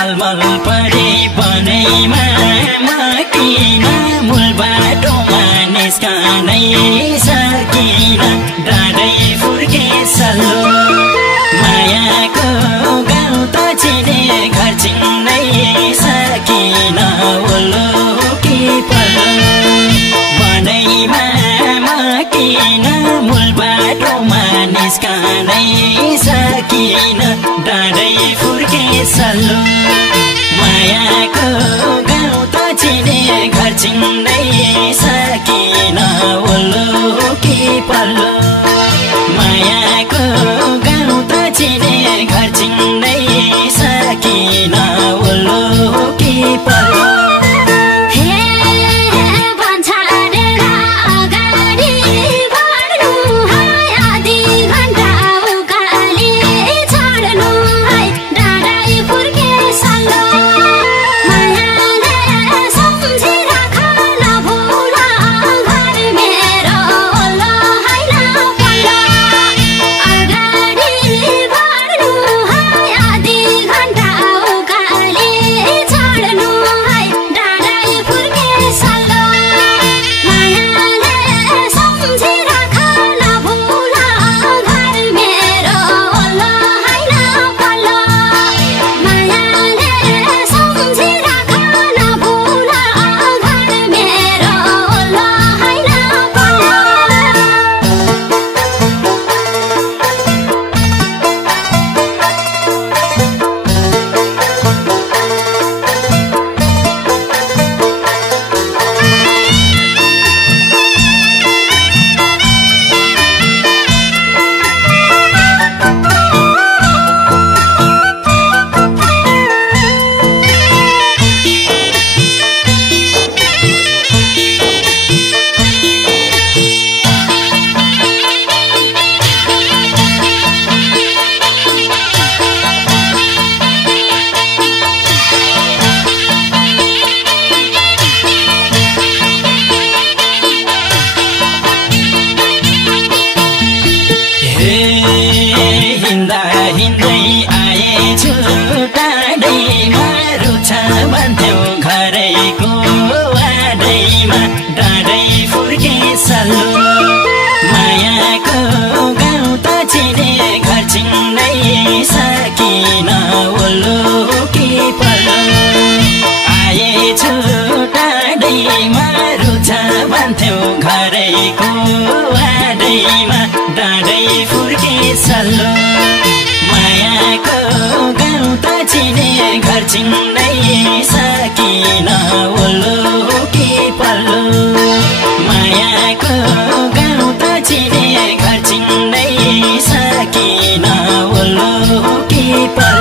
अलमल परे बनैमा किन मूल बाटोमा निस्कनै सकिन डाँडै फुर्के सल्लो मायाको गाउँ त चिने घर चिन्नै सकिन ओल्लो कि पल्लो बनैमा किन मूल बाटोमा निस्कनै सकिन डाँडै फुर्के सल्लो मायाको गाउँ त चिने घर चिन्नै सकिन ओल्लो कि पल्लो मायाको गाउँ त चिने घर चिन्नै सकिन ओल्लो कि पल्लो हिँड्दै आएछु डाँडैमा रुचा भन्थ्यौ घरैको आडैमा डाँडै फुर्के सल्लो मायाको गाउँ त चिने घर चिन्नै सकिन ओल्लो कि पल्लो आएछु डाँडैमा रुचा भन्थ्यौ घरैको आडैमा डाँडै फुर्के सल्लो मायाको गाउँ त चिने घर चिन्नै सकिन ओल्लो कि पल्लो मायाको गाउँ त चिने घर चिन्नै सकिन ओल्लो कि पल्लो